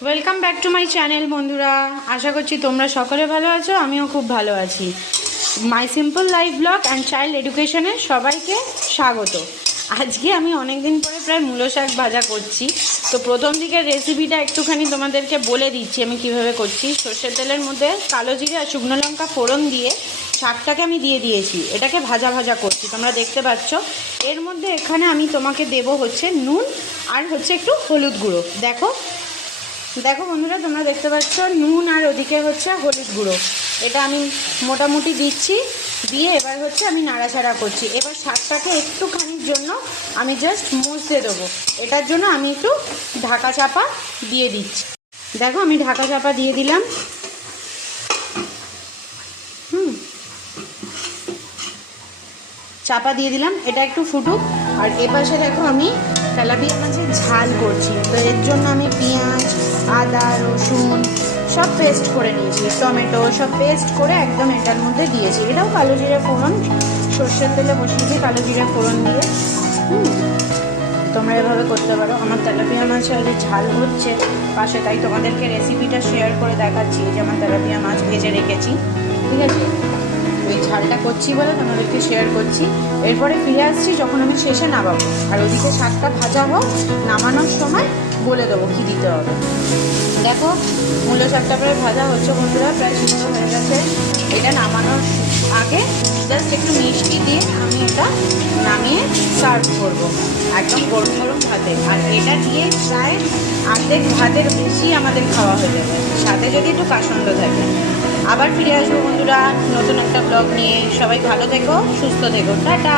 Welcome back to my channel বন্ধুরা। আশা করছি তোমরা সকলে ভালো আছো, আমিও খুব ভালো আছি। My simple life blog and child এডুকেশনে সবাইকে স্বাগত। আজকে আমি অনেক দিন পরে প্রায় মূলো শাক ভাজা করছি। তো প্রথম দিকের রেসিপিটা একটুখানি তোমাদেরকে বলে দিচ্ছি আমি কিভাবে করছি। সর্ষের তেলের মধ্যে কালো জিরে আর শুকনো লঙ্কা ফোড়ন দিয়ে শাকটাকে আমি দিয়ে দিয়েছি, এটাকে ভাজা ভাজা করছি, তোমরা দেখতে পাচ্ছ। এর মধ্যে এখানে আমি তোমাকে দেবো হচ্ছে নুন আর হচ্ছে একটু হলুদ গুঁড়ো। দেখো দেখো বন্ধুরা, তোমরা দেখতে পাচ্ছ নুন আর ওদিকে হচ্ছে হলুদ গুঁড়ো, এটা আমি মোটামুটি দিচ্ছি। দিয়ে এবার হচ্ছে আমি নাড়াচাড়া করছি। এবার শাকটাকে একটুখানির জন্য আমি জাস্ট মুছতে দেবো, এটার জন্য আমি একটু ঢাকা চাপা দিয়ে দিচ্ছি। দেখো আমি ঢাকা চাপা দিয়ে দিলাম। চাপা দিয়ে দিলাম, এটা একটু ফুটুক। আর এপাশে দেখো আমি তেলাপিয়া মাছের ঝাল করছি। তো এর জন্য আমি পেঁয়াজ, আদা, রসুন সব পেস্ট করে নিয়েছি, টমেটো সব পেস্ট করে একদম এটার মধ্যে দিয়েছি। এটাও কালো জিরে ফোড়ন, সর্ষের তেলে বসিয়েছি কালো জিরে ফোড়ন দিয়ে। তোমরা এভাবে করতে পারো। আমার তেলাপিয়া মাছের ঝাল হচ্ছে পাশে, তাই তোমাদেরকে রেসিপিটা শেয়ার করে দেখাচ্ছি যে আমার তেলাপিয়া মাছ ভেজে রেখেছি, ঠিক আছে। ওই ঝালটা করছি বলে তোমাদেরকে শেয়ার করছি। এরপরে ফিরে আসছি যখন আমি শেষে নামাবো। আর ওদিকে শাকটা ভাজা হোক, নামানোর সময় বলে দেবো কী দিতে হবে। দেখো মূলো শাকটা প্রায় ভাজা হচ্ছে বন্ধুরা, প্রায় সিদ্ধ হয়ে গেছে। এটা নামানোর আগে জাস্ট একটু মিষ্টি দিয়ে আমি এটা নামিয়ে সার্ভ করবো একদম গরম গরম ভাতে। আর এটা দিয়ে প্রায় অর্ধেক ভাতের বেশি আমাদের খাওয়া হয়ে যাবে, সাথে যদি একটু কাসন্দ থাকে। আবার ফিরে আসবো বন্ধুরা নতুন একটা ব্লগ নিয়ে। সবাই ভালো থেকো, সুস্থ থেকো, টাটা।